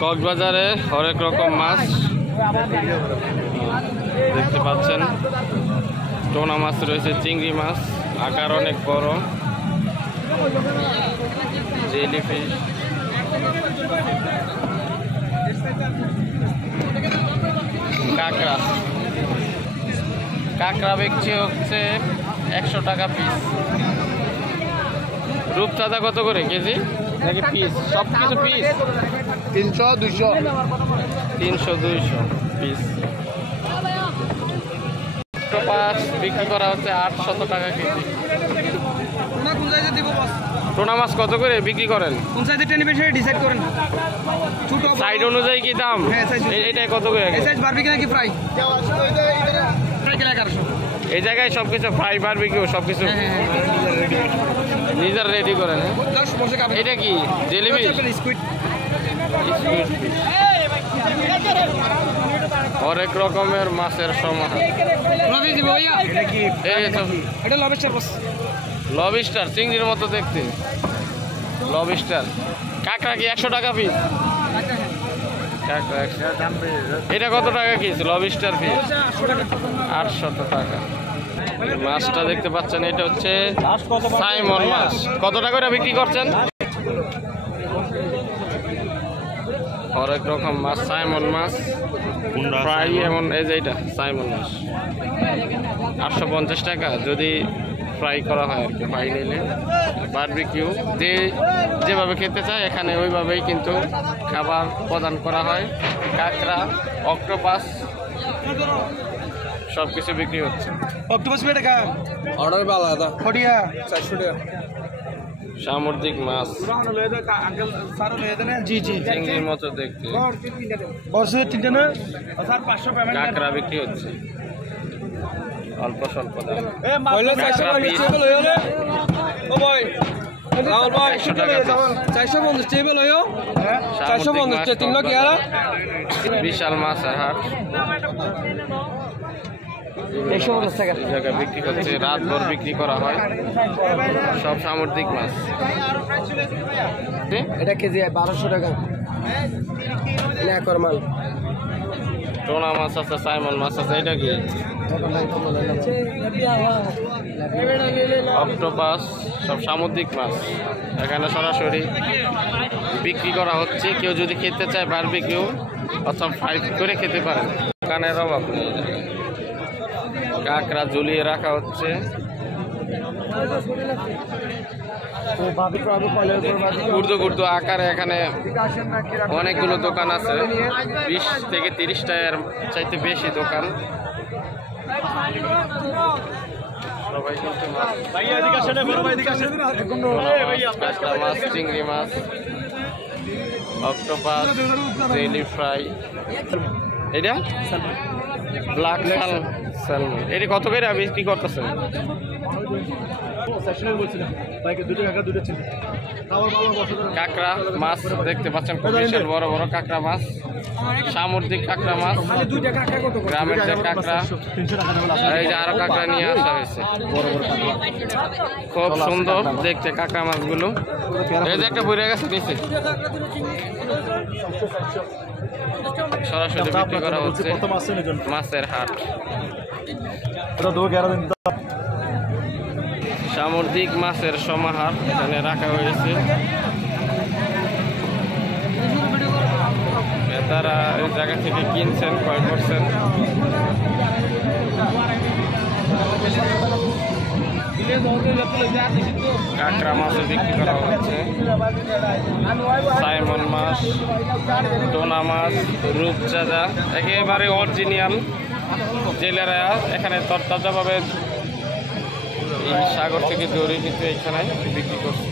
কক্সবাজারে হরেক রকম মাছ দেখতে পাচ্ছেন। টোনা মাছ রয়েছে, চিংড়ি মাছ আকার অনেক বড়, জেলিফিশ, কাঁকড়া। কাঁকড়া বিক্রি হচ্ছে 100 টাকা পিস। রূপচাঁদা কত করে কেজি নাকি পিস? সব কিছু পিস 300 200 300 200 পিস। অক্টোপাস বিক্রি করা হচ্ছে 800 টাকা কেজি। টোনা মাছ কত করে বিক্রি করেন? কোন সাইজে টেনে বেশি ডিসাইড করেন। ছোট সাইড অনুযায়ী কি দাম? এইটাই কত করে? এই সাইজ বারবিকিউ নাকি ফ্রাই? Fry kilo 1100। এই জায়গায় সবকিছু ফ্রাই বারবিকিউ সবকিছু নিজের রেডি করেন। এটা কি জেলিফিশ? স্কুইড। অনেক রকমের মাছের সমাহার। লবস্টার চিংড়ির মতো দেখতে, লবস্টার। কাঁকড়া কি 100 টাকা পিস? কাঁকড়া 100। এটা কত টাকা পিস লবস্টার পিস? 800 টাকা। মাছটা দেখতে পাচ্ছেন, এটা হচ্ছে সাইমন মাছ। কত টাকা করে বিক্রি করছেন? অনেক রকম মাছ, সাইমন মাছ ফ্রাই, এমন এই যে এটা সাইমন মাছ 850 টাকা যদি ফ্রাই করা হয় আর কি। ফ্রাই নিলে বারবিকিউ যেভাবে খেতে চায় এখানে ওইভাবেই কিন্তু খাবার প্রদান করা হয়। কাঁকড়া, অক্টোপাস সব কিছু বিক্রি হচ্ছে। অক্টোপাস কত টাকা? অর্ডার আলাদা। 400 টাকা। সামুদ্রিক মাছ জি জি, চিংড়ির মতো দেখতে। বর্ষে 3টা না? Sir 500 payment. কাঁকড়া বিক্রি হচ্ছে অল্প স্বল্প দাম। পয়লা 400 টেবিল হইলো রে ও ভাই। রাহুল ভাই 100 টাকা 450 টেবিল হইলো। 450 3 লাখ ইয়ারা। বিশাল মাছের হাট। 150 টাকা। এই জায়গায় বিক্রি হচ্ছে, রাতভর বিক্রি করা হয় সব সামুদ্রিক মাছ। এটা কেজি 1200 টাকা। এটা একর মাল। টোনা মাছ আছে, সাইমন মাছ আছে। এটা কি? অক্টোপাস সব সামুদ্রিক মাছ এখানে সরাসরি বিক্রি করা হচ্ছে। কেউ যদি খেতে চায় বারবিকিউ অথবা ফ্রাই করে খেতে পারেন। দোকানের অভাব নেই। কাঁকড়া ঝুলিয়ে রাখা হচ্ছে। গুর্দ আকারে এখানে অনেকগুলো দোকান আছে, 20 থেকে 30টা এর চাইতে বেশি দোকান। সবাই কিন্তু কাঁকড়া মাছ, চিংড়ি মাছ, অক্টোপাস, জেলি ফ্রাই। এটা ব্ল্যাক স্যালমন। এটা কত করে বিক্রি করতেছেন? কাঁকড়া মাছ দেখতে পাচ্ছেন, খুব বিশাল বড় বড় কাঁকড়া মাছ, সামুদ্রিক কাঁকড়া মাছ। গ্রামের যে কাঁকড়া, এই যে আরো কাঁকড়া নিয়ে আসা হয়েছে, খুব সুন্দর দেখতে কাঁকড়া মাছগুলো। এই যে একটা বইরে গেছে নিচে, সরাসরি বিক্রি করা হচ্ছে মাছের হাট। সামুদ্রিক মাছের সমাহার এখানে রাখা হয়েছে। ক্রেতারা এই জায়গা থেকে কিনছেন, ক্রয় করছেন। কাঁকড়া মাছও বিক্রি করা হচ্ছে, সাইমন মাছ, টোনা মাছ, রূপচাঁদা একেবারে অরিজিনাল। জেলেরা এখানে তরতাজাভাবে এই সাগর থেকে ধরে কিন্তু এখানে বিক্রি করছে।